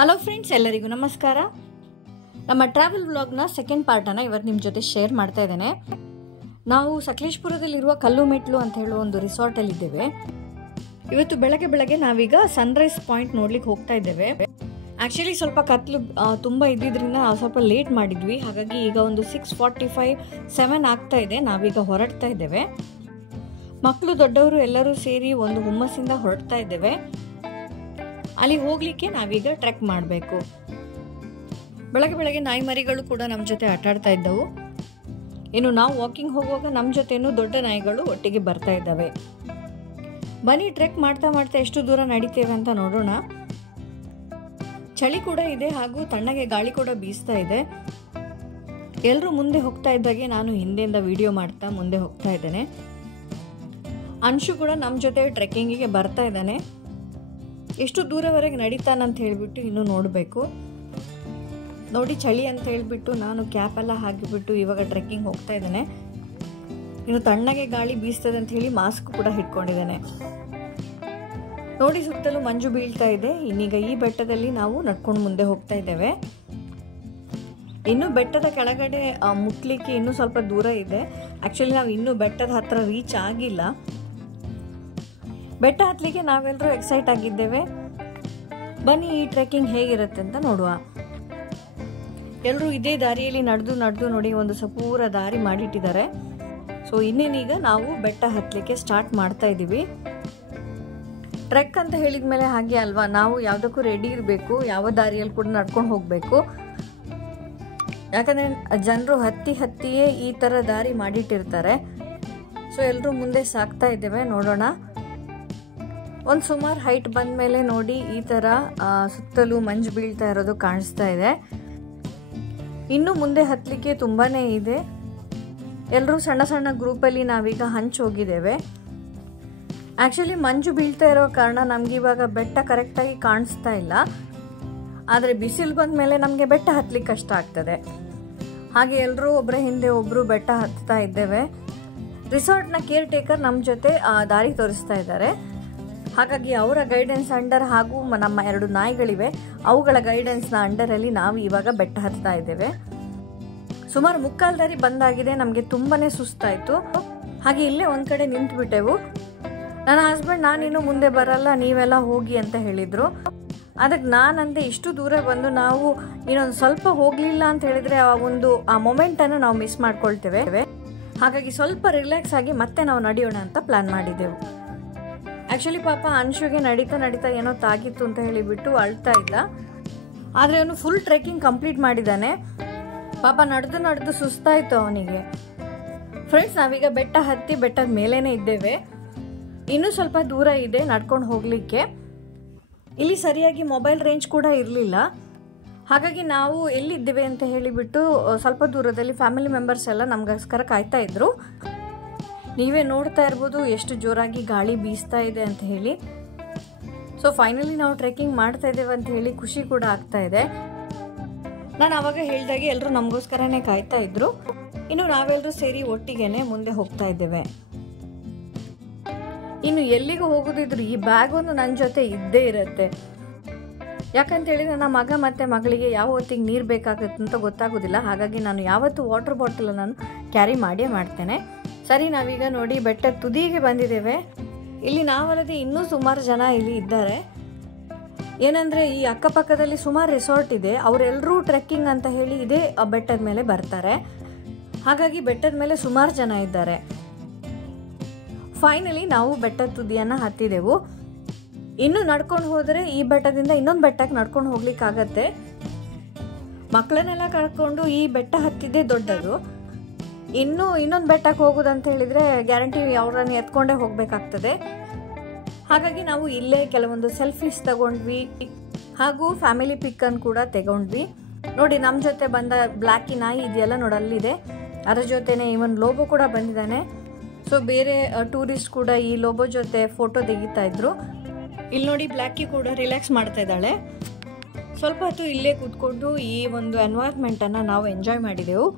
Hello friends, ಎಲ್ಲರಿಗೂ ನಮಸ್ಕಾರ. ನಮ್ಮ ಟ್ರಾವೆಲ್ ವ್ಲಾಗ್ನ ಸೆಕೆಂಡ್ ಪಾರ್ಟನ್ನು ಇವತ್ತು ನಿಮ್ಮ ಜೊತೆ ಶೇರ್ ಮಾಡ್ತಾ ಇದ್ದೇನೆ. ನಾವು ಸಕಲೇಶಪುರದಲ್ಲಿರುವ ಕಲ್ಲುಮೆಟ್ಲು ಅಂತ ಹೇಳುವ ಒಂದು ರಿಸಾರ್ಟಲ್ಲಿ ಇದ್ದೇವೆ. ಇವತ್ತು ಬೆಳಗ್ಗೆ ನಾವೀಗ ಸನ್ರೈಸ್ ಪಾಯಿಂಟ್ ನೋಡ್ಲಿಕ್ಕೆ ಹೋಗ್ತಾ ಇದ್ದೇವೆ. ಆ್ಯಕ್ಚುಲಿ ಸ್ವಲ್ಪ ಕತ್ಲು ತುಂಬ ಇದ್ದಿದ್ದರಿಂದ ನಾವು ಸ್ವಲ್ಪ ಲೇಟ್ ಮಾಡಿದ್ವಿ. ಹಾಗಾಗಿ ಈಗ ಒಂದು 6:45, 7 ಆಗ್ತಾ ಇದೆ. ನಾವೀಗ ಹೊರಡ್ತಾ ಇದ್ದೇವೆ. ಮಕ್ಕಳು ದೊಡ್ಡವರು ಎಲ್ಲರೂ ಸೇರಿ ಒಂದು ಹುಮ್ಮಸ್ಸಿಂದ ಹೊರಡ್ತಾ ಇದ್ದೇವೆ. ಅಲ್ಲಿಗೆ ಹೋಗ್ಲಿಕ್ಕೆ ನಾವೀಗ ಟ್ರೆಕ್ ಮಾಡಬೇಕು. ಬೆಳಗ್ಗೆ ನಾಯಿ ಮರಿಗಳು ಕೂಡ ನಮ್ಮ ಜೊತೆ ಆಟಾಡ್ತಾ ಇದ್ದವು. ಇನ್ನು ನಾವು ವಾಕಿಂಗ್ ಹೋಗುವಾಗ ನಮ್ಮ ಜೊತೆನೂ ದೊಡ್ಡ ನಾಯಿಗಳು ಒಟ್ಟಿಗೆ ಬರ್ತಾ ಇದ್ದಾವೆ. ಬನ್ನಿ, ಟ್ರೆಕ್ ಮಾಡ್ತಾ ಎಷ್ಟು ದೂರ ನಡೀತೇವೆ ಅಂತ ನೋಡೋಣ. ಚಳಿ ಕೂಡ ಇದೆ ಹಾಗೂ ತಣ್ಣಗೆ ಗಾಳಿ ಕೂಡ ಬೀಸ್ತಾ ಇದೆ. ಎಲ್ಲರೂ ಮುಂದೆ ಹೋಗ್ತಾ ಇದ್ದಾಗೆ ನಾನು ಹಿಂದೆಯಿಂದ ವಿಡಿಯೋ ಮಾಡ್ತಾ ಮುಂದೆ ಹೋಗ್ತಾ ಇದ್ದೇನೆ. ಅಂಶು ಕೂಡ ನಮ್ಮ ಜೊತೆ ಟ್ರೆಕ್ಕಿಂಗಿಗೆ ಬರ್ತಾ ಇದ್ದಾನೆ. ಎಷ್ಟು ದೂರವರೆಗೆ ನಡೀತಾನಂತ ಹೇಳಿಬಿಟ್ಟು ಇನ್ನೂ ನೋಡಬೇಕು. ನೋಡಿ, ಚಳಿ ಅಂತ ಹೇಳಿಬಿಟ್ಟು ನಾನು ಕ್ಯಾಪ್ ಎಲ್ಲ ಹಾಕಿಬಿಟ್ಟು ಇವಾಗ ಟ್ರೆಕ್ಕಿಂಗ್ ಹೋಗ್ತಾ ಇದ್ದೇನೆ. ಇನ್ನು ತಣ್ಣಗೆ ಗಾಳಿ ಬೀಸ್ತದೆ ಅಂತ ಹೇಳಿ ಮಾಸ್ಕ್ ಕೂಡ ಹಿಡ್ಕೊಂಡಿದ್ದೇನೆ. ನೋಡಿ, ಸುತ್ತಲೂ ಮಂಜು ಬೀಳ್ತಾ ಇದೆ. ಇನ್ನೀಗ ಈ ಬೆಟ್ಟದಲ್ಲಿ ನಾವು ನಡ್ಕೊಂಡು ಮುಂದೆ ಹೋಗ್ತಾ ಇದ್ದೇವೆ. ಇನ್ನು ಬೆಟ್ಟದ ಕೆಳಗಡೆ ಮುಟ್ಲಿಕ್ಕೆ ಇನ್ನೂ ಸ್ವಲ್ಪ ದೂರ ಇದೆ. ಆ್ಯಕ್ಚುಲಿ ನಾವು ಇನ್ನೂ ಬೆಟ್ಟದ ಹತ್ರ ರೀಚ್ ಆಗಿಲ್ಲ. ಬೆಟ್ಟ ಹತ್ತಲಿಕ್ಕೆ ನಾವೆಲ್ಲರೂ ಎಕ್ಸೈಟ್ ಆಗಿದ್ದೇವೆ. ಬನ್ನಿ, ಈ ಟ್ರೆಕ್ಕಿಂಗ್ ಹೇಗಿರುತ್ತೆ ಅಂತ ನೋಡುವ. ಎಲ್ಲರೂ ಇದೇ ದಾರಿಯಲ್ಲಿ ನಡೆದು ನೋಡಿ ಒಂದು ಸಪೂರ ದಾರಿ ಮಾಡಿಟ್ಟಿದ್ದಾರೆ. ಸೊ ಇನ್ನೇನೀಗ ನಾವು ಬೆಟ್ಟ ಹತ್ತಲಿಕ್ಕೆ ಸ್ಟಾರ್ಟ್ ಮಾಡ್ತಾ ಇದ್ದೀವಿ. ಟ್ರೆಕ್ ಅಂತ ಹೇಳಿದ ಮೇಲೆ ಹಾಗೆ ಅಲ್ವಾ, ನಾವು ಯಾವುದಕ್ಕೂ ರೆಡಿ ಇರಬೇಕು. ಯಾವ ದಾರಿಯಲ್ಲಿ ಕೂಡ ನಡ್ಕೊಂಡು ಹೋಗಬೇಕು. ಯಾಕಂದರೆ ಜನರು ಹತ್ತಿಯೇ ಈ ಥರ ದಾರಿ ಮಾಡಿಟ್ಟಿರ್ತಾರೆ. ಸೊ ಎಲ್ಲರೂ ಮುಂದೆ ಸಾಗ್ತಾ ಇದ್ದೇವೆ. ನೋಡೋಣ. ಒಂದು ಸುಮಾರು ಹೈಟ್ ಬಂದ ಮೇಲೆ ನೋಡಿ ಈ ಥರ ಸುತ್ತಲೂ ಮಂಜು ಬೀಳ್ತಾ ಇರೋದು ಕಾಣಿಸ್ತಾ ಇದೆ. ಇನ್ನು ಮುಂದೆ ಹತ್ತಲಿಕ್ಕೆ ತುಂಬಾ ಇದೆ. ಎಲ್ಲರೂ ಸಣ್ಣ ಗ್ರೂಪಲ್ಲಿ ನಾವೀಗ ಹಂಚಿ ಹೋಗಿದ್ದೇವೆ. ಆ್ಯಕ್ಚುಲಿ ಮಂಜು ಬೀಳ್ತಾ ಇರೋ ಕಾರಣ ನಮ್ಗೆ ಇವಾಗ ಬೆಟ್ಟ ಕರೆಕ್ಟಾಗಿ ಕಾಣಿಸ್ತಾ ಇಲ್ಲ. ಆದರೆ ಬಿಸಿಲು ಬಂದ ಮೇಲೆ ನಮಗೆ ಬೆಟ್ಟ ಹತ್ತಲಿಕ್ಕೆ ಕಷ್ಟ ಆಗ್ತದೆ. ಹಾಗೆ ಎಲ್ಲರೂ ಒಬ್ಬರ ಹಿಂದೆ ಒಬ್ಬರು ಬೆಟ್ಟ ಹತ್ತಾ ಇದ್ದೇವೆ. ರಿಸಾರ್ಟ್ನ ಕೇರ್ ಟೇಕರ್ ನಮ್ಮ ಜೊತೆ ದಾರಿ ತೋರಿಸ್ತಾ ಇದ್ದಾರೆ. ಹಾಗಾಗಿ ಅವರ ಗೈಡೆನ್ಸ್ ಅಂಡರ್ ಹಾಗೂ ನಮ್ಮ 2 ನಾಯಿಗಳಿವೆ, ಅವುಗಳ ಗೈಡೆನ್ಸ್ನ ಅಂಡರಲ್ಲಿ ನಾವು ಇವಾಗ ಬೆಟ್ಟ ಹತ್ತಾ ಇದ್ದೇವೆ. ಸುಮಾರು ಮುಕ್ಕಾಲು ದಾರಿ ಬಂದಾಗಿದೆ. ನಮಗೆ ತುಂಬಾನೇ ಸುಸ್ತಾಯಿತು. ಹಾಗೆ ಇಲ್ಲೇ ಒಂದು ಕಡೆ ನಿಂತುಬಿಟ್ಟೆವು. ನನ್ನ ಹಸ್ಬೆಂಡ್ ನಾನಿನ್ನು ಮುಂದೆ ಬರಲ್ಲ, ನೀವೆಲ್ಲ ಹೋಗಿ ಅಂತ ಹೇಳಿದರು. ಅದಕ್ಕೆ ನಾನಂದೆ ಇಷ್ಟು ದೂರ ಬಂದು ನಾವು ಇನ್ನೊಂದು ಸ್ವಲ್ಪ ಹೋಗಲಿಲ್ಲ ಅಂತ ಹೇಳಿದರೆ ಆ ಮೊಮೆಂಟನ್ನು ನಾವು ಮಿಸ್ ಮಾಡ್ಕೊಳ್ತೇವೆ. ಹಾಗಾಗಿ ಸ್ವಲ್ಪ ರಿಲ್ಯಾಕ್ಸ್ ಆಗಿ ಮತ್ತೆ ನಾವು ನಡೆಯೋಣ ಅಂತ ಪ್ಲಾನ್ ಮಾಡಿದ್ದೆವು. ಆ್ಯಕ್ಚುಲಿ ಪಾಪ ಅಂಶುಗೆ ನಡೀತಾ ಏನೋ ತಾಗಿತ್ತು ಅಂತ ಹೇಳಿಬಿಟ್ಟು ಅಳ್ತಾ ಇದ್ದ. ಆದರೆ ಅವನು ಫುಲ್ ಟ್ರೆಕ್ಕಿಂಗ್ ಕಂಪ್ಲೀಟ್ ಮಾಡಿದ್ದಾನೆ. ಪಾಪ ನಡೆದು ಸುಸ್ತಾಯಿತು ಅವನಿಗೆ. ಫ್ರೆಂಡ್ಸ್, ನಾವೀಗ ಬೆಟ್ಟ ಹತ್ತಿ ಬೆಟ್ಟದ ಮೇಲೇನೆ ಇದ್ದೇವೆ. ಇನ್ನೂ ಸ್ವಲ್ಪ ದೂರ ಇದೆ ನಡ್ಕೊಂಡು ಹೋಗಲಿಕ್ಕೆ. ಇಲ್ಲಿ ಸರಿಯಾಗಿ ಮೊಬೈಲ್ ರೇಂಜ್ ಕೂಡ ಇರಲಿಲ್ಲ. ಹಾಗಾಗಿ ನಾವು ಎಲ್ಲಿದ್ದೇವೆ ಅಂತ ಹೇಳಿಬಿಟ್ಟು ಸ್ವಲ್ಪ ದೂರದಲ್ಲಿ ಫ್ಯಾಮಿಲಿ ಮೆಂಬರ್ಸ್ ಎಲ್ಲ ನಮಗೋಸ್ಕರ ಕಾಯ್ತಾ ಇದ್ರು. ನೀವೇ ನೋಡ್ತಾ ಇರ್ಬೋದು ಎಷ್ಟು ಜೋರಾಗಿ ಗಾಳಿ ಬೀಸ್ತಾ ಇದೆ ಅಂತ ಹೇಳಿ. ಸೊ ಫೈನಲಿ ನಾವು ಟ್ರೆಕ್ಕಿಂಗ್ ಮಾಡ್ತಾ ಇದ್ದೇವೆ ಅಂತ ಹೇಳಿ ಖುಷಿ ಕೂಡ ಆಗ್ತಾ ಇದೆ. ನಾನು ಆವಾಗ ಹೇಳಿದಾಗೆ ಎಲ್ಲರೂ ನಮಗೋಸ್ಕರನೇ ಕಾಯ್ತಾ ಇದ್ರು. ಇನ್ನು ನಾವೆಲ್ಲರೂ ಸೇರಿ ಒಟ್ಟಿಗೆನೆ ಮುಂದೆ ಹೋಗ್ತಾ ಇದ್ದೇವೆ. ಇನ್ನು ಎಲ್ಲಿಗೂ ಹೋಗೋದಿದ್ರು ಈ ಬ್ಯಾಗ್ ಒಂದು ನನ್ನ ಜೊತೆ ಇದ್ದೇ ಇರುತ್ತೆ. ಯಾಕಂತೇಳಿ ನನ್ನ ಮಗ ಮತ್ತು ಮಗಳಿಗೆ ಯಾವ ಹೊತ್ತಿಗೆ ನೀರು ಬೇಕಾಗುತ್ತೆ ಅಂತ ಗೊತ್ತಾಗೋದಿಲ್ಲ. ಹಾಗಾಗಿ ನಾನು ಯಾವತ್ತೂ ವಾಟರ್ ಬಾಟಲ್ ನಾನು ಕ್ಯಾರಿ ಮಾಡಿಯೇ ಮಾಡ್ತೇನೆ. ಸರಿ, ನಾವೀಗ ನೋಡಿ ಬೆಟ್ಟದ ತುದಿಗೆ ಬಂದಿದ್ದೇವೆ. ಇಲ್ಲಿ ನಾವಲ್ಲದೆ ಇನ್ನೂ ಸುಮಾರು ಜನ ಇಲ್ಲಿ ಇದ್ದಾರೆ. ಏನಂದರೆ ಈ ಅಕ್ಕಪಕ್ಕದಲ್ಲಿ ಸುಮಾರು ರೆಸಾರ್ಟ್ ಇದೆ. ಅವರೆಲ್ಲರೂ ಟ್ರೆಕ್ಕಿಂಗ್ ಅಂತ ಹೇಳಿ ಇದೇ ಬೆಟ್ಟದ ಮೇಲೆ ಬರ್ತಾರೆ. ಹಾಗಾಗಿ ಬೆಟ್ಟದ ಮೇಲೆ ಸುಮಾರು ಜನ ಇದ್ದಾರೆ. ಫೈನಲಿ ನಾವು ಬೆಟ್ಟದ ತುದಿಯನ್ನು ಹತ್ತಿದೆವು. ಇನ್ನು ನಡ್ಕೊಂಡು ಹೋದರೆ ಈ ಬೆಟ್ಟದಿಂದ ಇನ್ನೊಂದು ಬೆಟ್ಟಕ್ಕೆ ನಡ್ಕೊಂಡು ಹೋಗ್ಲಿಕ್ಕಾಗತ್ತೆ. ಮಕ್ಕಳನ್ನೆಲ್ಲ ಕರ್ಕೊಂಡು ಈ ಬೆಟ್ಟ ಹತ್ತಿದ್ದೇ ದೊಡ್ಡದು. ಇನ್ನೊಂದು ಬೆಟ್ಟಕ್ಕೆ ಹೋಗೋದಂತ ಹೇಳಿದರೆ ಗ್ಯಾರಂಟಿ ಅವರನ್ನು ಎತ್ಕೊಂಡೇ ಹೋಗಬೇಕಾಗ್ತದೆ. ಹಾಗಾಗಿ ನಾವು ಇಲ್ಲೇ ಕೆಲವೊಂದು ಸೆಲ್ಫೀಸ್ ತಗೊಂಡ್ವಿ ಹಾಗೂ ಫ್ಯಾಮಿಲಿ ಪಿಕ್ಕನ್ನು ಕೂಡ ತಗೊಂಡ್ವಿ. ನೋಡಿ, ನಮ್ಮ ಜೊತೆ ಬಂದ ಬ್ಲ್ಯಾಕಿ ನಾಯಿ ಇದೆಯಲ್ಲ ನೋಡಲ್ಲಿದೆ. ಅದರ ಜೊತೆನೆ ಇವನ್ ಲೋಬೋ ಕೂಡ ಬಂದಿದ್ದಾನೆ. ಸೊ ಬೇರೆ ಟೂರಿಸ್ಟ್ ಕೂಡ ಈ ಲೋಬೋ ಜೊತೆ ಫೋಟೋ ತೆಗಿತಾ ಇದ್ರು. ಇಲ್ಲಿ ನೋಡಿ, ಬ್ಲ್ಯಾಕಿ ಕೂಡ ರಿಲ್ಯಾಕ್ಸ್ ಮಾಡ್ತಾ ಇದ್ದಾಳೆ. ಸ್ವಲ್ಪ ಹೊತ್ತು ಇಲ್ಲೇ ಕೂತ್ಕೊಂಡು ಈ ಒಂದು ಎನ್ವೈರ್ಮೆಂಟನ್ನು ನಾವು ಎಂಜಾಯ್ ಮಾಡಿದೆವು.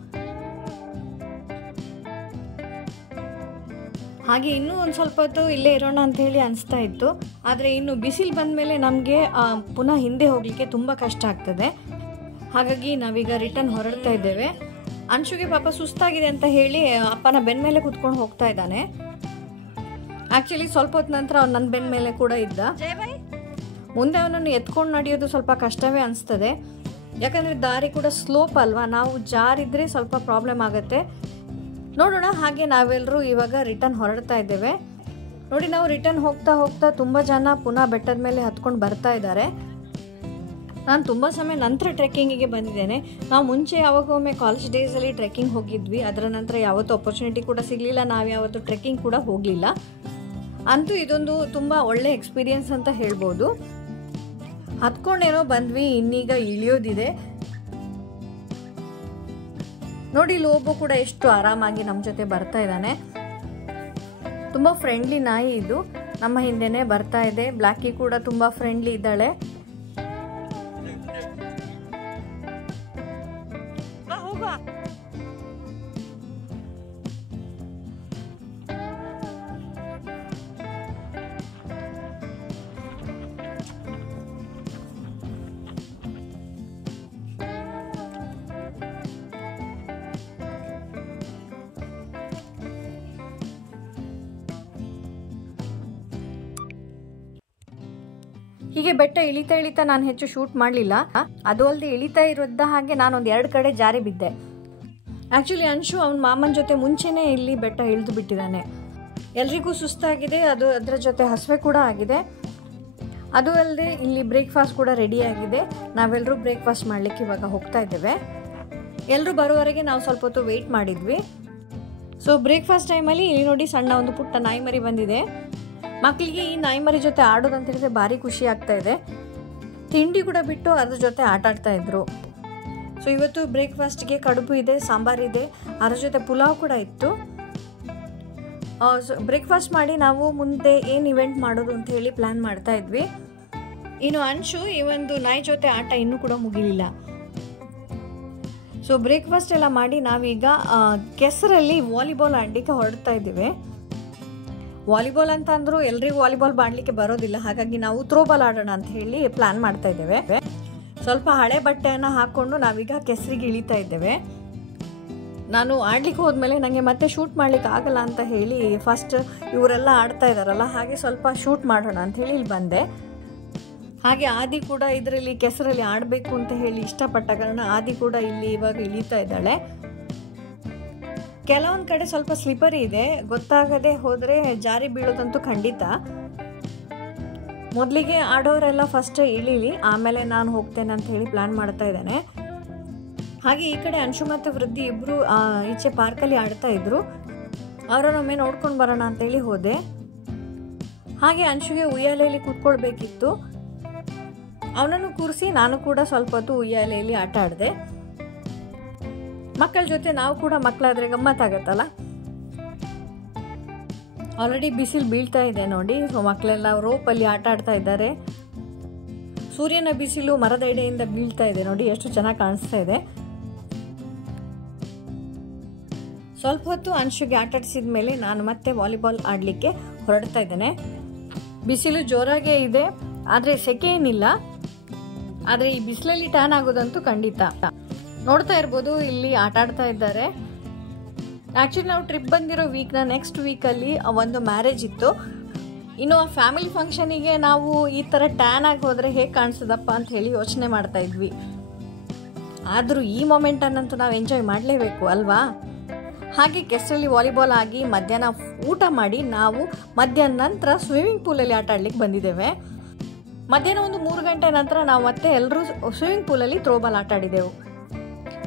ಹಾಗೆ ಇನ್ನೂ ಒಂದು ಸ್ವಲ್ಪ ಹೊತ್ತು ಇಲ್ಲೇ ಇರೋಣ ಅಂತ ಹೇಳಿ ಅನಿಸ್ತಾ ಇತ್ತು. ಆದರೆ ಇನ್ನು ಬಿಸಿಲು ಬಂದ ಮೇಲೆ ನಮಗೆ ಪುನಃ ಹಿಂದೆ ಹೋಗಲಿಕ್ಕೆ ತುಂಬ ಕಷ್ಟ ಆಗ್ತದೆ. ಹಾಗಾಗಿ ನಾವೀಗ ರಿಟರ್ನ್ ಹೊರಡ್ತಾ ಇದ್ದೇವೆ. ಅಂಶುಗೆ ಪಾಪ ಸುಸ್ತಾಗಿದೆ ಅಂತ ಹೇಳಿ ಅಪ್ಪನ ಬೆನ್ನ ಮೇಲೆ ಕುತ್ಕೊಂಡು ಹೋಗ್ತಾ ಇದ್ದಾನೆ. ಆ್ಯಕ್ಚುಲಿ ಸ್ವಲ್ಪ ಹೊತ್ತು ನಂತರ ಅವ್ನು ನನ್ನ ಬೆನ್ನ ಮೇಲೆ ಕೂಡ ಇದ್ದ. ಮುಂದೆ ಅವನನ್ನು ಎತ್ಕೊಂಡು ನಡೆಯೋದು ಸ್ವಲ್ಪ ಕಷ್ಟವೇ ಅನಿಸ್ತದೆ, ಯಾಕಂದರೆ ದಾರಿ ಕೂಡ ಸ್ಲೋಪ್ ಅಲ್ವಾ, ನಾವು ಜಾರಿದ್ರೆ ಸ್ವಲ್ಪ ಪ್ರಾಬ್ಲಮ್ ಆಗುತ್ತೆ. ನೋಡೋಣ. ಹಾಗೆ ನಾವೆಲ್ಲರೂ ಇವಾಗ ರಿಟರ್ನ್ ಹೊರಡ್ತಾ ಇದ್ದೇವೆ. ನೋಡಿ, ನಾವು ರಿಟರ್ನ್ ಹೋಗ್ತಾ ಹೋಗ್ತಾ ತುಂಬ ಜನ ಪುನಃ ಬೆಟ್ಟದ ಮೇಲೆ ಹತ್ಕೊಂಡು ಬರ್ತಾ ಇದ್ದಾರೆ. ನಾನು ತುಂಬ ಸಮಯ ನಂತರ ಟ್ರೆಕ್ಕಿಂಗಿಗೆ ಬಂದಿದ್ದೇನೆ. ನಾವು ಮುಂಚೆ ಯಾವಾಗೊಮ್ಮೆ ಕಾಲೇಜ್ ಡೇಸಲ್ಲಿ ಟ್ರೆಕ್ಕಿಂಗ್ ಹೋಗಿದ್ವಿ, ಅದರ ನಂತರ ಯಾವತ್ತೂ ಅಪರ್ಚುನಿಟಿ ಕೂಡ ಸಿಗಲಿಲ್ಲ, ನಾವು ಯಾವತ್ತೂ ಟ್ರೆಕ್ಕಿಂಗ್ ಕೂಡ ಹೋಗಲಿಲ್ಲ. ಅಂತೂ ಇದೊಂದು ತುಂಬ ಒಳ್ಳೆ ಎಕ್ಸ್ಪೀರಿಯನ್ಸ್ ಅಂತ ಹೇಳ್ಬೋದು. ಹತ್ಕೊಂಡೇನೋ ಬಂದ್ವಿ, ಇನ್ನೀಗ ಇಳಿಯೋದಿದೆ. ನೋಡಿ, ಲೋಬೋ ಕೂಡ ಎಷ್ಟು ಆರಾಮಾಗಿ ನಮ್ಮ ಜೊತೆ ಬರ್ತಾ ಇದ್ದಾನೆ. ತುಂಬ ಫ್ರೆಂಡ್ಲಿ ನಾಯಿ ಇದು, ನಮ್ಮ ಹಿಂದೆನೇ ಬರ್ತಾ ಇದೆ. ಬ್ಲ್ಯಾಕಿ ಕೂಡ ತುಂಬ ಫ್ರೆಂಡ್ಲಿ ಇದ್ದಾಳೆ. ಹೀಗೆ ಬೆಟ್ಟ ಇಳಿತಾ ಇಳಿತಾ ನಾನು ಹೆಚ್ಚು ಶೂಟ್ ಮಾಡಲಿಲ್ಲ. ಅದು ಅಲ್ಲದೆ ಇಳಿತಾ ಇರೋದ ಹಾಗೆ ನಾನೊಂದು 2 ಕಡೆ ಜಾರಿ ಬಿದ್ದೆ. ಆ್ಯಕ್ಚುಲಿ ಅಂಶು ಅವನ ಮಾಮನ ಜೊತೆ ಮುಂಚೆನೇ ಇಲ್ಲಿ ಬೆಟ್ಟ ಇಳಿದು ಬಿಟ್ಟಿದ್ದಾನೆ. ಎಲ್ರಿಗೂ ಸುಸ್ತಾಗಿದೆ, ಅದರ ಜೊತೆ ಹಸಿವೆ ಕೂಡ ಆಗಿದೆ. ಅದು ಅಲ್ಲದೆ ಇಲ್ಲಿ ಬ್ರೇಕ್ಫಾಸ್ಟ್ ಕೂಡ ರೆಡಿಯಾಗಿದೆ. ನಾವೆಲ್ಲರೂ ಬ್ರೇಕ್ಫಾಸ್ಟ್ ಮಾಡಲಿಕ್ಕೆ ಇವಾಗ ಹೋಗ್ತಾ ಇದ್ದೇವೆ. ಎಲ್ಲರೂ ಬರೋವರೆಗೆ ನಾವು ಸ್ವಲ್ಪ ಹೊತ್ತು ವೆಯ್ಟ್ ಮಾಡಿದ್ವಿ. ಸೊ ಬ್ರೇಕ್ಫಾಸ್ಟ್ ಟೈಮಲ್ಲಿ ಇಲ್ಲಿ ನೋಡಿ, ಸಣ್ಣ ಒಂದು ಪುಟ್ಟ ನಾಯಿ ಮರಿ ಬಂದಿದೆ. ಮಕ್ಕಳಿಗೆ ಈ ನಾಯಿ ಮರಿ ಜೊತೆ ಆಡೋದಂತ ಹೇಳಿದ್ರೆ ಭಾರಿ ಖುಷಿ ಆಗ್ತಾ ಇದೆ. ತಿಂಡಿ ಕೂಡ ಬಿಟ್ಟು ಅದ್ರ ಜೊತೆ ಆಟ ಆಡ್ತಾ ಇದ್ರು. ಸೊ ಇವತ್ತು ಬ್ರೇಕ್ಫಾಸ್ಟ್ಗೆ ಕಡುಬು ಇದೆ, ಸಾಂಬಾರಿದೆ, ಅದ್ರ ಜೊತೆ ಪುಲಾವ್ ಕೂಡ ಇತ್ತು. ಬ್ರೇಕ್ಫಾಸ್ಟ್ ಮಾಡಿ ನಾವು ಮುಂದೆ ಏನು ಇವೆಂಟ್ ಮಾಡೋದು ಅಂತ ಹೇಳಿ ಪ್ಲ್ಯಾನ್ ಮಾಡ್ತಾ ಇದ್ವಿ. ಇನ್ನು ಅಂಶು ಈ ಒಂದು ನಾಯಿ ಜೊತೆ ಆಟ ಇನ್ನೂ ಕೂಡ ಮುಗಿಲಿಲ್ಲ. ಸೊ ಬ್ರೇಕ್ಫಾಸ್ಟ್ ಎಲ್ಲ ಮಾಡಿ ನಾವೀಗ ಕೆಸರಲ್ಲಿ ವಾಲಿಬಾಲ್ ಆಡಲಿಕ್ಕೆ ಹೊರಡ್ತಾ ಇದ್ದೀವಿ. ವಾಲಿಬಾಲ್ ಅಂತ ಅಂದರೂ ಎಲ್ರಿಗೂ ವಾಲಿಬಾಲ್ ಆಡಲಿಕ್ಕೆ ಬರೋದಿಲ್ಲ, ಹಾಗಾಗಿ ನಾವು ಥ್ರೋಬಾಲ್ ಆಡೋಣ ಅಂತ ಹೇಳಿ ಪ್ಲ್ಯಾನ್ ಮಾಡ್ತಾ ಇದ್ದೇವೆ. ಸ್ವಲ್ಪ ಹಳೆ ಬಟ್ಟೆಯನ್ನು ಹಾಕ್ಕೊಂಡು ನಾವೀಗ ಕೆಸರಿಗೆ ಇಳಿತಾ ಇದ್ದೇವೆ. ನಾನು ಆಡ್ಲಿಕ್ಕೆ ಹೋದ್ಮೇಲೆ ನನಗೆ ಮತ್ತೆ ಶೂಟ್ ಮಾಡ್ಲಿಕ್ಕೆ ಆಗಲ್ಲ ಅಂತ ಹೇಳಿ ಫಸ್ಟ್ ಇವರೆಲ್ಲ ಆಡ್ತಾ ಇದ್ದಾರಲ್ಲ, ಹಾಗೆ ಸ್ವಲ್ಪ ಶೂಟ್ ಮಾಡೋಣ ಅಂತ ಹೇಳಿ ಇಲ್ಲಿ ಬಂದೆ. ಹಾಗೆ ಆದಿ ಕೂಡ ಇದರಲ್ಲಿ ಕೆಸರಲ್ಲಿ ಆಡಬೇಕು ಅಂತ ಹೇಳಿ ಇಷ್ಟಪಟ್ಟ ಕಾರಣ ಆದಿ ಕೂಡ ಇಲ್ಲಿ ಇವಾಗ ಇಳಿತಾ ಇದ್ದಾಳೆ. ಕೆಲವೊಂದು ಕಡೆ ಸ್ವಲ್ಪ ಸ್ಲಿಪರಿ ಇದೆ, ಗೊತ್ತಾಗದೆ ಹೋದರೆ ಜಾರಿ ಬೀಳೋದಂತೂ ಖಂಡಿತ. ಮೊದಲಿಗೆ ಆಡೋರೆಲ್ಲ ಫಸ್ಟ್ ಇಳೀಲಿ, ಆಮೇಲೆ ನಾನು ಹೋಗ್ತೇನೆ ಅಂತ ಹೇಳಿ ಪ್ಲ್ಯಾನ್ ಮಾಡ್ತಾ ಇದ್ದಾನೆ. ಹಾಗೆ ಈ ಕಡೆ ಅಂಶು ಮತ್ತು ವೃದ್ಧಿ ಇಬ್ಬರು ಈಚೆ ಪಾರ್ಕಲ್ಲಿ ಆಡ್ತಾ ಇದ್ರು. ಅವರನ್ನೊಮ್ಮೆ ನೋಡ್ಕೊಂಡು ಬರೋಣ ಅಂತೇಳಿ ಹೋದೆ. ಹಾಗೆ ಅಂಶುಗೆ ಉಯ್ಯಾಲೆಯಲ್ಲಿ ಕೂತ್ಕೊಳ್ಬೇಕಿತ್ತು. ಅವನನ್ನು ಕೂರಿಸಿ ನಾನು ಕೂಡ ಸ್ವಲ್ಪ ಹೊತ್ತು ಉಯ್ಯಾಲೆಯಲ್ಲಿ ಆಟ ಆಡಿದೆ. ಮಕ್ಕಳ ಜೊತೆ ನಾವು ಕೂಡ ಮಕ್ಕಳಾದ್ರೆ ಗಮ್ಮತ್ತಾಗತ್ತಲ್ಲ. ಆಲ್ರೆಡಿ ಬಿಸಿಲು ಬೀಳ್ತಾ ಇದೆ ನೋಡಿ. ಸೊ ಮಕ್ಕಳೆಲ್ಲ ರೋಪಲ್ಲಿ ಆಟ ಆಡ್ತಾ ಇದ್ದಾರೆ. ಸೂರ್ಯನ ಬಿಸಿಲು ಮರದ ಎಡೆಯಿಂದ ಬೀಳ್ತಾ ಇದೆ ನೋಡಿ, ಎಷ್ಟು ಚೆನ್ನಾಗಿ ಕಾಣಿಸ್ತಾ ಇದೆ. ಸ್ವಲ್ಪ ಹೊತ್ತು ಅಂಶುಗೆ ಆಟ ಆಡಿಸಿದ ಮೇಲೆ ನಾನು ಮತ್ತೆ ವಾಲಿಬಾಲ್ ಆಡಲಿಕ್ಕೆ ಹೊರಡ್ತಾ ಇದ್ದೇನೆ. ಬಿಸಿಲು ಜೋರಾಗೇ ಇದೆ, ಆದರೆ ಸೆಕೆ ಏನಿಲ್ಲ. ಆದರೆ ಈ ಬಿಸಿಲಲ್ಲಿ ಟ್ಯಾನ್ ಆಗೋದಂತೂ ಖಂಡಿತ. ನೋಡ್ತಾ ಇರ್ಬೋದು, ಇಲ್ಲಿ ಆಟ ಆಡ್ತಾ ಇದ್ದಾರೆ. ಆ್ಯಕ್ಚುಲಿ ನಾವು ಟ್ರಿಪ್ ಬಂದಿರೋ ನೆಕ್ಸ್ಟ್ ವೀಕಲ್ಲಿ ಒಂದು ಮ್ಯಾರೇಜ್ ಇತ್ತು. ಇನ್ನು ಆ ಫ್ಯಾಮಿಲಿ ಫಂಕ್ಷನಿಗೆ ನಾವು ಈ ಥರ ಟ್ಯಾನ್ ಆಗಿ ಹೋದರೆ ಹೇಗೆ ಕಾಣಿಸ್ತದಪ್ಪ ಅಂತ ಹೇಳಿ ಯೋಚನೆ ಮಾಡ್ತಾ ಇದ್ವಿ. ಆದರೂ ಈ ಮೊಮೆಂಟನ್ನಂತೂ ನಾವು ಎಂಜಾಯ್ ಮಾಡಲೇಬೇಕು ಅಲ್ವಾ. ಹಾಗೆ ಕೆಸರಲ್ಲಿ ವಾಲಿಬಾಲ್ ಆಗಿ ಮಧ್ಯಾಹ್ನ ಊಟ ಮಾಡಿ ನಾವು ಮಧ್ಯಾಹ್ನ ನಂತರ ಸ್ವಿಮ್ಮಿಂಗ್ ಪೂಲಲ್ಲಿ ಆಟ ಆಡ್ಲಿಕ್ಕೆ ಬಂದಿದ್ದೇವೆ. ಮಧ್ಯಾಹ್ನ ಒಂದು 3 ಗಂಟೆ ನಂತರ ನಾವು ಮತ್ತೆ ಎಲ್ಲರೂ ಸ್ವಿಮ್ಮಿಂಗ್ ಪೂಲಲ್ಲಿ ಥ್ರೋಬಾಲ್ ಆಟ ಆಡಿದೆವು.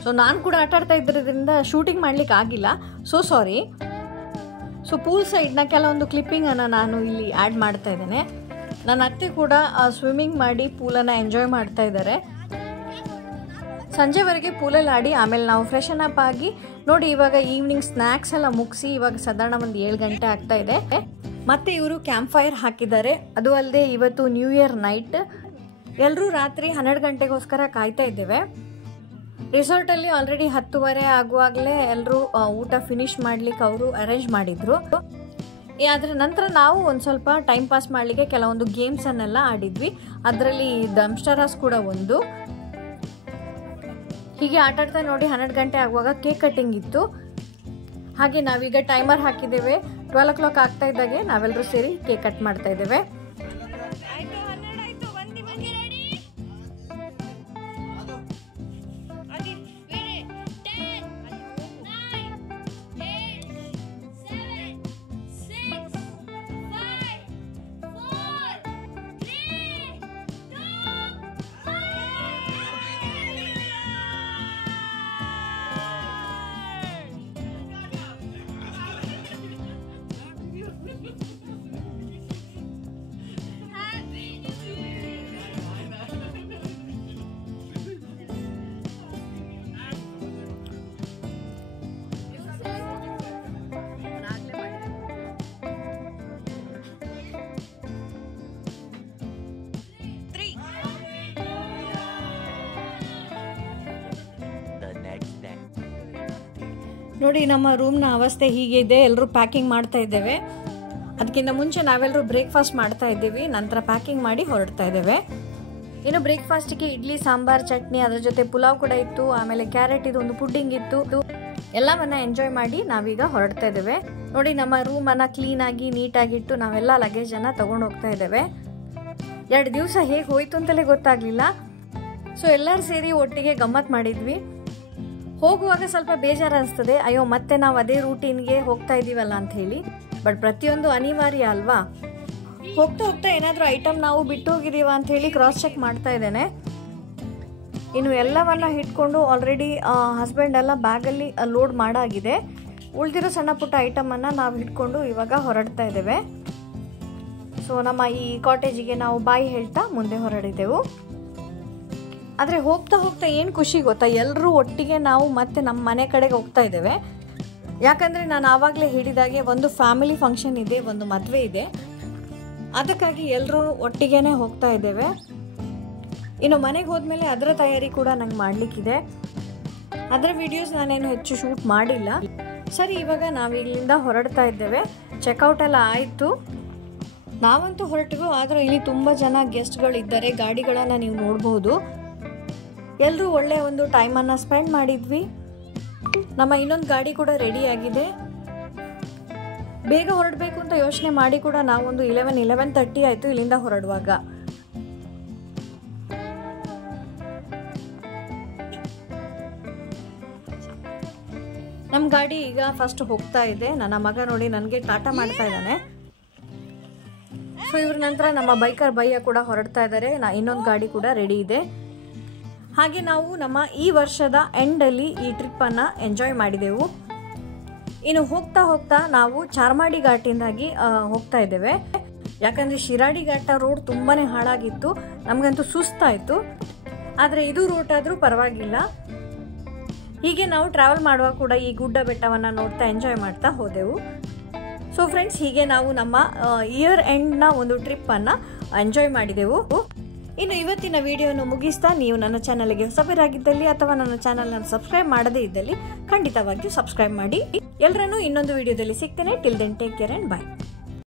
ಸೊ ನಾನು ಕೂಡ ಆಟ ಆಡ್ತಾ ಇದ್ದರಿಂದ ಶೂಟಿಂಗ್ ಮಾಡಲಿಕ್ಕೆ ಆಗಿಲ್ಲ, ಸೊ ಸಾರಿ. ಸೊ ಪೂಲ್ ಸೈಡ್ನ ಕೆಲವೊಂದು ಕ್ಲಿಪ್ಪಿಂಗನ್ನು ನಾನು ಇಲ್ಲಿ ಆ್ಯಡ್ ಮಾಡ್ತಾ ಇದ್ದೇನೆ. ನನ್ನ ಅತ್ತೆ ಕೂಡ ಸ್ವಿಮ್ಮಿಂಗ್ ಮಾಡಿ ಪೂಲನ್ನು ಎಂಜಾಯ್ ಮಾಡ್ತಾ ಇದ್ದಾರೆ. ಸಂಜೆವರೆಗೆ ಪೂಲಲ್ಲಿ ಆಡಿ ಆಮೇಲೆ ನಾವು ಫ್ರೆಶನ್ ಅಪ್ ಆಗಿ ನೋಡಿ ಇವಾಗ ಈವ್ನಿಂಗ್ ಸ್ನ್ಯಾಕ್ಸ್ ಎಲ್ಲ ಮುಗಿಸಿ ಇವಾಗ ಸಾಧಾರಣ ಒಂದು 7 ಗಂಟೆ ಆಗ್ತಾ ಇದೆ. ಮತ್ತೆ ಇವರು ಕ್ಯಾಂಪ್ ಫೈರ್ ಹಾಕಿದ್ದಾರೆ. ಅದು ಅಲ್ಲದೆ ಇವತ್ತು ನ್ಯೂ ಇಯರ್ ನೈಟ್. ಎಲ್ಲರೂ ರಾತ್ರಿ 12 ಗಂಟೆಗೋಸ್ಕರ ಕಾಯ್ತಾ ಇದ್ದೇವೆ. ರಿಸಾರ್ಟಲ್ಲಿ ಆಲ್ರೆಡಿ 10:30 ಆಗುವಾಗಲೇ ಎಲ್ಲರೂ ಊಟ ಫಿನಿಶ್ ಮಾಡಲಿಕ್ಕೆ ಅವರು ಅರೇಂಜ್ ಮಾಡಿದ್ರು. ಅದರ ನಂತರ ನಾವು ಒಂದು ಸ್ವಲ್ಪ ಟೈಮ್ ಪಾಸ್ ಮಾಡಲಿಕ್ಕೆ ಕೆಲವೊಂದು ಗೇಮ್ಸನ್ನೆಲ್ಲ ಆಡಿದ್ವಿ. ಅದರಲ್ಲಿ ದಂಸ್ಟರಾಸ್ ಕೂಡ ಒಂದು. ಹೀಗೆ ಆಟಾಡ್ತಾ ನೋಡಿ 12 ಗಂಟೆ ಆಗುವಾಗ ಕೇಕ್ ಕಟ್ಟಿಂಗ್ ಇತ್ತು. ಹಾಗೆ ನಾವೀಗ ಟೈಮರ್ ಹಾಕಿದ್ದೇವೆ. 12 o'clock ಆಗ್ತಾ ಇದ್ದಾಗೆ ನಾವೆಲ್ಲರೂ ಸೇರಿ ಕೇಕ್ ಕಟ್ ಮಾಡ್ತಾ ಇದ್ದೇವೆ. ನೋಡಿ ನಮ್ಮ ರೂಮ್ನ ಅವಸ್ಥೆ ಹೀಗಿದೆ. ಎಲ್ಲರೂ ಪ್ಯಾಕಿಂಗ್ ಮಾಡ್ತಾ ಇದ್ದೇವೆ. ಅದಕ್ಕಿಂತ ಮುಂಚೆ ನಾವೆಲ್ಲರೂ ಬ್ರೇಕ್ಫಾಸ್ಟ್ ಮಾಡ್ತಾ ಇದ್ದೀವಿ. ನಂತರ ಪ್ಯಾಕಿಂಗ್ ಮಾಡಿ ಹೊರಡ್ತಾ ಇದ್ದೇವೆ. ಇನ್ನು ಬ್ರೇಕ್ಫಾಸ್ಟ್ಗೆ ಇಡ್ಲಿ, ಸಾಂಬಾರ್, ಚಟ್ನಿ, ಅದರ ಜೊತೆ ಪುಲಾವ್ ಕೂಡ ಇತ್ತು. ಆಮೇಲೆ ಕ್ಯಾರೆಟ್ ಇದೊಂದು ಪುಡ್ಡಿಂಗ್ ಇತ್ತು. ಎಲ್ಲವನ್ನ ಎಂಜಾಯ್ ಮಾಡಿ ನಾವೀಗ ಹೊರಡ್ತಾ ಇದ್ದೇವೆ. ನೋಡಿ ನಮ್ಮ ರೂಮನ್ನು ಕ್ಲೀನಾಗಿ ನೀಟಾಗಿಟ್ಟು ನಾವೆಲ್ಲ ಲಗೇಜನ್ನು ತಗೊಂಡು ಹೋಗ್ತಾ ಇದ್ದೇವೆ. 2 ದಿವಸ ಹೇಗೆ ಹೋಯ್ತು ಅಂತಲೇ ಗೊತ್ತಾಗ್ಲಿಲ್ಲ. ಸೊ ಎಲ್ಲರೂ ಸೇರಿ ಒಟ್ಟಿಗೆ ಗಮ್ಮತ್ ಮಾಡಿದ್ವಿ. ಹೋಗುವಾಗ ಸ್ವಲ್ಪ ಬೇಜಾರು ಅನಿಸ್ತದೆ, ಅಯ್ಯೋ ಮತ್ತೆ ನಾವು ಅದೇ ರೂಟೀನ್ಗೆ ಹೋಗ್ತಾ ಇದ್ದೀವಲ್ಲ ಅಂತ ಹೇಳಿ. ಬಟ್ ಪ್ರತಿಯೊಂದು ಅನಿವಾರ್ಯ ಅಲ್ವಾ. ಹೋಗ್ತಾ ಹೋಗ್ತಾ ಏನಾದರೂ ಐಟಮ್ ನಾವು ಬಿಟ್ಟು ಹೋಗಿದ್ದೀವ ಅಂತ ಹೇಳಿ ಕ್ರಾಸ್ ಚೆಕ್ ಮಾಡ್ತಾ ಇದ್ದೇನೆ. ಇನ್ನು ಎಲ್ಲವನ್ನ ಇಟ್ಕೊಂಡು ಆಲ್ರೆಡಿ ಹಸ್ಬೆಂಡ್ ಎಲ್ಲ ಬ್ಯಾಗಲ್ಲಿ ಲೋಡ್ ಮಾಡಾಗಿದೆ. ಉಳಿದಿರೋ ಸಣ್ಣ ಪುಟ್ಟ ಐಟಮನ್ನು ನಾವು ಇಟ್ಕೊಂಡು ಇವಾಗ ಹೊರಡ್ತಾ ಇದ್ದೇವೆ. ಸೊ ನಮ್ಮ ಈ ಕಾಟೇಜಿಗೆ ನಾವು ಬಾಯ್ ಹೇಳ್ತಾ ಮುಂದೆ ಹೊರಡಿದೆವು. ಆದರೆ ಹೋಗ್ತಾ ಹೋಗ್ತಾ ಏನು ಖುಷಿ ಗೊತ್ತಾ, ಎಲ್ಲರೂ ಒಟ್ಟಿಗೆ ನಾವು ಮತ್ತೆ ನಮ್ಮ ಮನೆ ಕಡೆಗೆ ಹೋಗ್ತಾ ಇದ್ದೇವೆ. ಯಾಕಂದರೆ ನಾನು ಆವಾಗಲೇ ಹೇಳಿದಾಗೆ ಒಂದು ಫ್ಯಾಮಿಲಿ ಫಂಕ್ಷನ್ ಇದೆ, ಒಂದು ಮದುವೆ ಇದೆ. ಅದಕ್ಕಾಗಿ ಎಲ್ಲರೂ ಒಟ್ಟಿಗೆ ಹೋಗ್ತಾ ಇದ್ದೇವೆ. ಇನ್ನು ಮನೆಗೆ ಹೋದ್ಮೇಲೆ ಅದರ ತಯಾರಿ ಕೂಡ ನಂಗೆ ಮಾಡಲಿಕ್ಕಿದೆ. ಅದರ ವಿಡಿಯೋಸ್ ನಾನೇನು ಹೆಚ್ಚು ಶೂಟ್ ಮಾಡಿಲ್ಲ. ಸರಿ, ಇವಾಗ ನಾವು ಇಲ್ಲಿಂದ ಹೊರಡ್ತಾ ಇದ್ದೇವೆ. ಚೆಕ್ಔಟ್ ಎಲ್ಲ ಆಯಿತು. ನಾವಂತೂ ಹೊರಟಿವು. ಆದರೆ ಇಲ್ಲಿ ತುಂಬ ಜನ ಗೆಸ್ಟ್ಗಳಿದ್ದಾರೆ. ಗಾಡಿಗಳನ್ನು ನೀವು ನೋಡ್ಬೋದು. ಎಲ್ಲರೂ ಒಳ್ಳೆಯ ಒಂದು ಟೈಮನ್ನು ಸ್ಪೆಂಡ್ ಮಾಡಿದ್ವಿ. ನಮ್ಮ ಇನ್ನೊಂದು ಗಾಡಿ ಕೂಡ ರೆಡಿ ಆಗಿದೆ. ಬೇಗ ಹೊರಡಬೇಕು ಅಂತ ಯೋಚನೆ ಮಾಡಿ ಕೂಡ ನಾವೊಂದು 11:30 ಆಯಿತು ಇಲ್ಲಿಂದ ಹೊರಡುವಾಗ. ನಮ್ಮ ಗಾಡಿ ಈಗ ಫಸ್ಟ್ ಹೋಗ್ತಾ ಇದೆ. ನನ್ನ ಮಗ ನೋಡಿ ನನಗೆ ಟಾಟಾ ಮಾಡ್ತಾ ಇದ್ದಾನೆ. ಸೊ ಇವ್ರ ನಂತರ ನಮ್ಮ ಬೈಕರ್ ಭಯ್ಯ ಕೂಡ ಹೊರಡ್ತಾ ಇದ್ದಾರೆ. ಇನ್ನೊಂದು ಗಾಡಿ ಕೂಡ ರೆಡಿ ಇದೆ. ಹಾಗೆ ನಾವು ನಮ್ಮ ಈ ವರ್ಷದ ಎಂಡಲ್ಲಿ ಈ ಟ್ರಿಪ್ಪನ್ನು ಎಂಜಾಯ್ ಮಾಡಿದೆವು. ಇನ್ನು ಹೋಗ್ತಾ ಹೋಗ್ತಾ ನಾವು ಚಾರ್ಮಾಡಿ ಘಾಟಿಂದಾಗಿ ಹೋಗ್ತಾ ಇದ್ದೇವೆ. ಯಾಕಂದರೆ ಶಿರಾಡಿ ಘಾಟ ರೋಡ್ ತುಂಬಾ ಹಾಳಾಗಿತ್ತು. ನಮಗಂತೂ ಸುಸ್ತಾಯಿತು. ಆದರೆ ಇದು ರೂಟ್ ಆದರೂ ಪರವಾಗಿಲ್ಲ. ಹೀಗೆ ನಾವು ಟ್ರಾವೆಲ್ ಮಾಡುವಾಗ ಕೂಡ ಈ ಗುಡ್ಡ ಬೆಟ್ಟವನ್ನು ನೋಡ್ತಾ ಎಂಜಾಯ್ ಮಾಡ್ತಾ ಹೋದೆವು. ಸೊ ಫ್ರೆಂಡ್ಸ್, ಹೀಗೆ ನಾವು ನಮ್ಮ ಇಯರ್ ಎಂಡ್ನ ಒಂದು ಟ್ರಿಪ್ಪನ್ನು ಎಂಜಾಯ್ ಮಾಡಿದೆವು. ಇನ್ನು ಇವತ್ತಿನ ವಿಡಿಯೋವನ್ನು ಮುಗಿಸ್ತಾ, ನೀವು ನನ್ನ ಚಾನಲ್ಗೆ ಹೊಸಬರಾಗಿದ್ದಲ್ಲಿ ಅಥವಾ ನನ್ನ ಚಾನಲ್ನ ಸಬ್ಸ್ಕ್ರೈಬ್ ಮಾಡದೇ ಇದ್ದಲ್ಲಿ ಖಂಡಿತವಾಗಿಯೂ ಸಬ್ಸ್ಕ್ರೈಬ್ ಮಾಡಿ. ಎಲ್ಲರನ್ನೂ ಇನ್ನೊಂದು ವಿಡಿಯೋದಲ್ಲಿ ಸಿಗ್ತೇನೆ. Till then take care and bye.